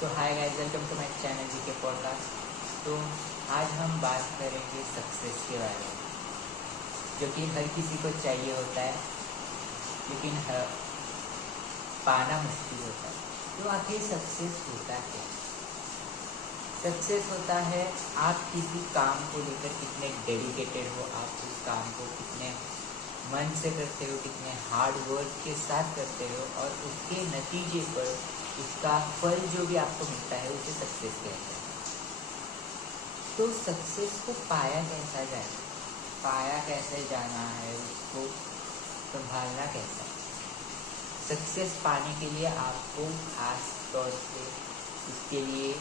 So hi guys, welcome to my channel GK podcast. तो आज हम बात करेंगे सक्सेस के बारे में, जो कि हर किसी को चाहिए होता है, लेकिन पाना मुश्किल होता है। तो आखिर सक्सेस होता है? सक्सेस होता है आप किसी काम को लेकर कितने डेडिकेटेड हो, आप उस काम को कितने मन से करते हो, कितने हार्ड वर्क के साथ करते हो, और उसके नतीजे पर उसका फल जो भी आपको मिलता है उसे सक्सेस कहते हैं। तो सक्सेस को पाया कैसा जाए, पाया कैसे जाना है, उसको संभालना कैसा है। सक्सेस पाने के लिए आपको खास तौर से उसके लिए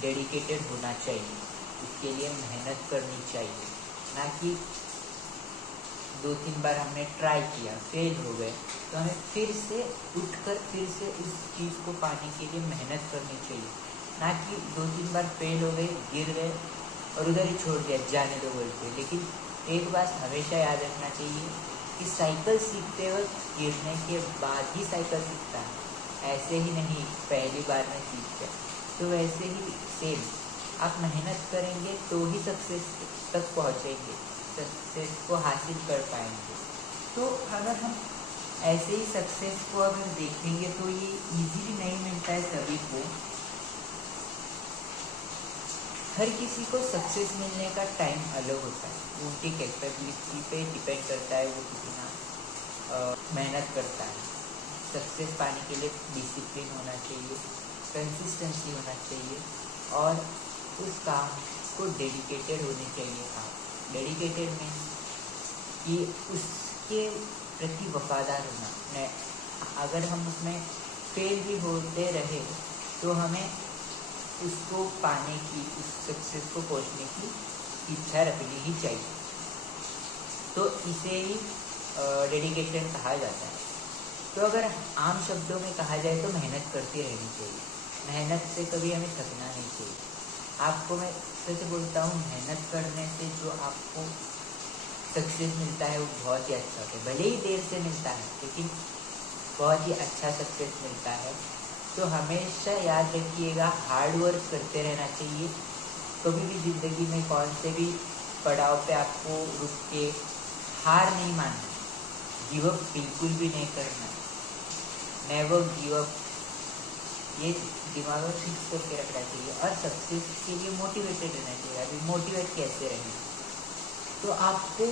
डेडिकेटेड होना चाहिए, उसके लिए मेहनत करनी चाहिए। ना कि 2-3 बार हमने ट्राई किया, फेल हो गए, तो हमें फिर से उठकर फिर से उस चीज़ को पाने के लिए मेहनत करनी चाहिए। ना कि 2-3 बार फेल हो गए, गिर गए और उधर ही छोड़ दिया, जाने दो बोलते। लेकिन एक बात हमेशा याद रखना चाहिए कि साइकिल सीखते वक्त गिरने के बाद ही साइकिल सीखता है, ऐसे ही नहीं पहली बार में सीख गया। तो वैसे ही सेम आप मेहनत करेंगे तो ही सक्सेस तक पहुँचेंगे, सक्सेस को हासिल कर पाएंगे। तो अगर हम ऐसे ही सक्सेस को अगर देखेंगे तो ये इजीली नहीं मिलता है सभी को। हर किसी को सक्सेस मिलने का टाइम अलग होता है, वो उनकी कैपेबिलिटी पे डिपेंड करता है, वो कितना मेहनत करता है। सक्सेस पाने के लिए डिसिप्लिन होना चाहिए, कंसिस्टेंसी होना चाहिए, और उस काम को डेडिकेटेड होने चाहिए। आप डेडिकेटेड मीन्स कि उसके प्रति वफादार होना। अगर हम उसमें फेल भी होते रहे तो हमें उसको पाने की, उस सक्सेस को पहुंचने की इच्छा रखनी ही चाहिए। तो इसे ही डेडिकेशन कहा जाता है। तो अगर आम शब्दों में कहा जाए तो मेहनत करती रहनी चाहिए, मेहनत से कभी हमें थकना नहीं चाहिए। आपको मैं सच बोलता हूँ, मेहनत करने से जो आपको सक्सेस मिलता है वो बहुत ही अच्छा होता है। भले ही देर से मिलता है, लेकिन बहुत ही अच्छा सक्सेस मिलता है। तो हमेशा याद रखिएगा, हार्ड वर्क करते रहना चाहिए। कभी भी ज़िंदगी में कौन से भी पड़ाव पे आपको रुक के हार नहीं मानना, गिव अप बिल्कुल भी नहीं करना, नेवर गिव अप, ये दिमाग में फिक्स करके रखना चाहिए। और सक्सेस के लिए मोटिवेटेड रहना चाहिए। अभी मोटिवेट कैसे रहें, तो आपको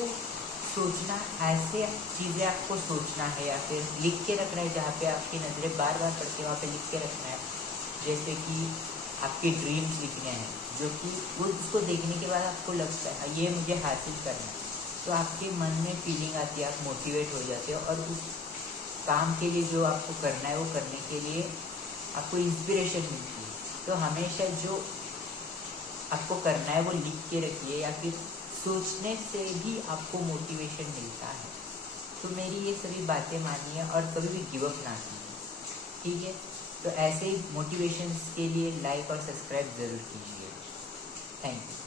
सोचना, ऐसे चीज़ें आपको सोचना है या फिर लिख के रखना है जहाँ पे आपकी नज़रें बार बार पड़ती है, वहाँ पे लिख के रखना है। जैसे कि आपके ड्रीम्स लिखने हैं, जो कि वो उसको देखने के बाद आपको लगता है ये मुझे हासिल करना है, तो आपके मन में फीलिंग आती है, आप मोटिवेट हो जाते हो, और उस काम के लिए जो आपको करना है वो करने के लिए आपको इंस्पिरेशन मिलती है। तो हमेशा जो आपको करना है वो लिख के रखिए, या फिर सोचने से ही आपको मोटिवेशन मिलता है। तो मेरी ये सभी बातें मानिए और कभी भी गिव अप ना कीजिए, ठीक है। तो ऐसे ही मोटिवेशंस के लिए लाइक और सब्सक्राइब ज़रूर कीजिए। Thank you.